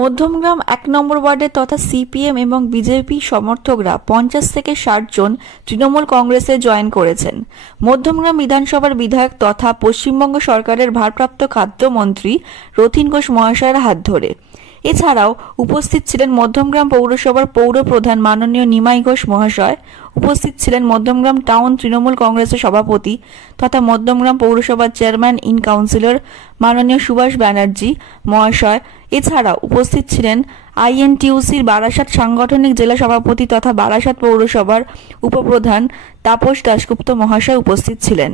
মধ্যমগ্রাম ১ নম্বর ওয়ার্ডের তথা সিপিএম এবং বিজেপি সমর্থকরা ৫০ থেকে ৬০ জন তৃণমূল কংগ্রেসে জয়েন করেছেন। মধ্যমগ্রাম বিধানসভার বিধায়ক তথা পশ্চিমবঙ্গ সরকারের ভারপ্রাপ্ত খাদ্যমন্ত্রী রথীন ঘোষ মহাশয়ের হাত ধরে। এছাড়াও উপস্থিত ছিলেন মধ্যমগ্রাম পৌরসভার পৌর প্রধান মাননীয় নিমাই ঘোষ মহাশয়, উপস্থিত ছিলেন মধ্যমগ্রাম টাউন তৃণমূল কংগ্রেসের সভাপতি তথা মধ্যমগ্রাম পৌরসভার চেয়ারম্যান ইন কাউন্সিলর মাননীয় সুভাষ ব্যানার্জি মহাশয়। এছাড়াও উপস্থিত ছিলেন আইএনটিইউসির বারাসাত সাংগঠনিক জেলা সভাপতি তথা বারাসাত পৌরসভার উপপ্রধান তাপস দাশগুপ্ত মহাশয় উপস্থিত ছিলেন।